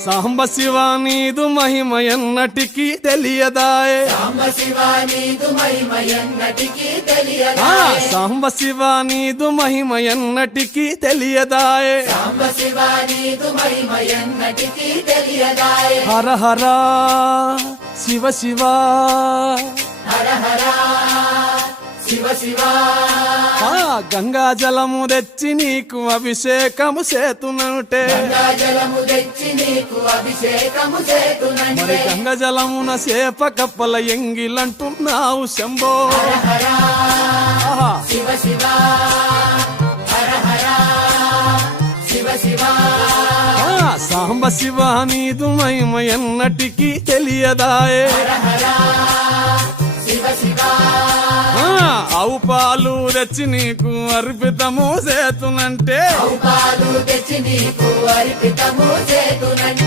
సాంబ శివ నీదు మహిమ ఎన్నటికీ తెలియదాయే సాంబ శివ నీదు మహిమ ఎన్నటికీ తెలియదాయే సాంబ శివ నీదు మహిమ ఎన్నటికీ తెలియదాయే సాంబ శివ నీదు మహిమ ఎన్నటికీ తెలియదాయే హర హర శివ శివ హర హర శివ శివ గంగా జలము తెచ్చి నీకు అభిషేకము చేతునంటే గంగా జలము తెచ్చి నీకు అభిషేకము చేతునంటే మరి గంగ జలమున సేప కప్పల ఎంగిలంటున్నావు శంభో హర హర ఆహా. శివ శివ హర హర శివ శివ సాంబ శివ నీదు మహిమ ఎన్నటికీ తెలియదాయే హర హర శివ శివ ఆవు పాలు తెచ్చి నీకు అర్పితము చేతునంటే పాలు తెచ్చి నీకు అర్పితము చేతునంటే